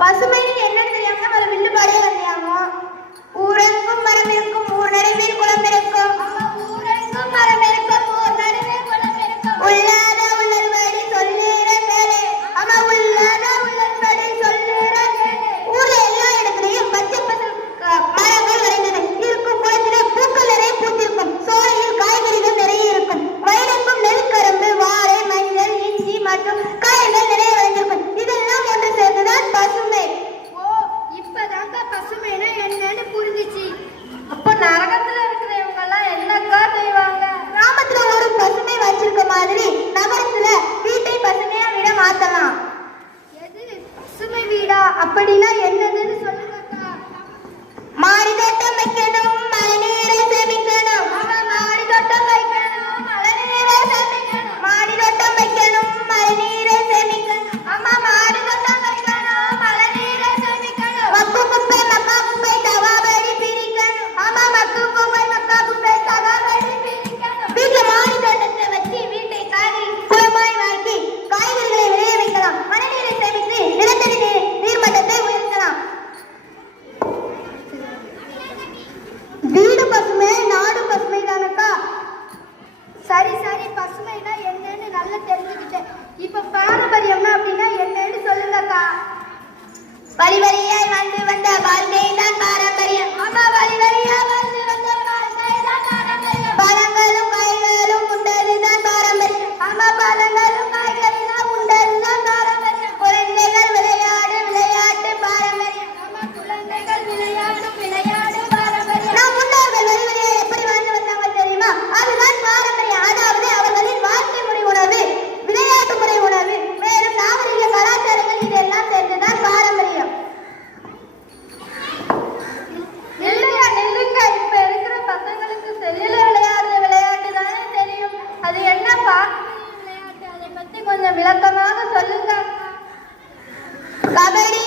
பசுமைன்னு என்னன்னு தெரியாம ஒரு வில்லுபாடே வந்தியாமோ. ஊரெங்கும் மரம் இருக்கும், ஊர் நடுவே குளம் இருக்கும். ஊரெங்கும் மரம் இருக்கும், ஊர் நடுவே குளம் இருக்கும். உள்ளாத உள்ளல்படி சொல்லுற கேளு. ஆமா, உள்ளாத உள்ளல்படி சொல்லுற கேளு. ஊர்ல எல்லா இடத்துலயும் பச்சை பசு மரங்கள் நிறைந்தது இருக்கும். குளத்திலே பூக்கள் நிறைய பூத்திருக்கும். சோலையில் காய்கறிகள் நிறைய இருக்கும். வயலுக்கும் நெல், கரும்பு, வாழை, மஞ்சள், இஞ்சி மற்றும் காய்கள் நிறைய விளைஞ்சிருக்கும். இதெல்லாம் ஒன்று சேர்ந்துதான் பசுமை. இப்பதாங்க பசுமைனா என்னன்னு புரிஞ்சிச்சு. அப்போ நரகத்துல இருக்கிறவங்க எல்லாம் என்னக்கா செய்வாங்க? கிராமத்துல ஒரு பசுமை வச்சிருக்க மாதிரி நகரத்துல வீட்டை பசுமையா விட மாத்தலாம். எது பசுமை வீடா? அப்படின்னா என்னதுன்னு சொல்லுங்கக்கா. மாடி தோட்டம் வைக்கணும், மழை நீரை சேமிக்கணும். மாடி தோட்டம் வைக்கணும், மழை நீரை சேமிக்கணும். மாடி தோட்டம் வைக்கணும், மழை நீரை சேமிக்கணும். அம்மா, மாடி தோட்டம் வைக்கணும், மழை நீரை சேமிக்கணும். மக்கு குப்பை மக்கா குப்பை தவாபடி பிரிக்கணும். ஆமா, மக்கு குப்பை மக்கா குப்பை தவாபடி பிரிக்கணும். வீட்டுல மாடி தோட்டத்தை வச்சு வீட்டை காய்கறி குளமாய் வாங்கி காய்கறிகளை விளைய வைக்கலாம். மழை நீரை சேமித்து நிலத்தடி நீர்மட்டத்தை உயர்த்தலாம். வீடு பசுமை, நாடு பசுமை தானக்கா. சரி சரி, பசுமைனா என்னன்னு நல்லா தெரிஞ்சுக்கிட்டேன். இப்ப பாரம்பரியம்னா அப்படின்னா என்னன்னு சொல்லுங்கக்கா. வழி வழியாய் வந்து வந்த வாழ்க்கை தான் பாரம்பரியம். ஆமா, வழி வழியா வந்து வந்த வாழ்க்கை தான் பாரம்பரியம். பழங்களும் காய்களும் உண்டதுதான் பாரம்பரியம். ஆமா, பழங்களும் காய்கறிகளும் உண்டதுதான் பாரம்பரியம். குழந்தைகள் விளையாடு விளையாட்டு பாரம்பரியம். ஆமா, குழந்தைகள் விளையாடும் விளையாடு பாரம்பரியம். நம் முன்னோர்கள் வழி வழியா எப்படி வாழ்ந்து வந்தாங்க தெரியுமா? அதுதான் பாரம்பரியம். அதாவது அவர்களின் வாழ்க்கை முறை உணவு, விளையாட்டு முறை உணவு, மேலும் நாகரிக கலாச்சாரங்கள் இதெல்லாம் சேர்ந்துதான் பாரம்பரியம். நெல்லுங்க. இப்ப இருக்கிற பசங்களுக்கு செல்லுல விளையாடுற விளையாட்டு தானே தெரியும். அது என்ன பாரம்பரிய விளையாட்டு? அதை பத்தி கொஞ்சம் விளக்கமாக சொல்லுங்க. கபடி,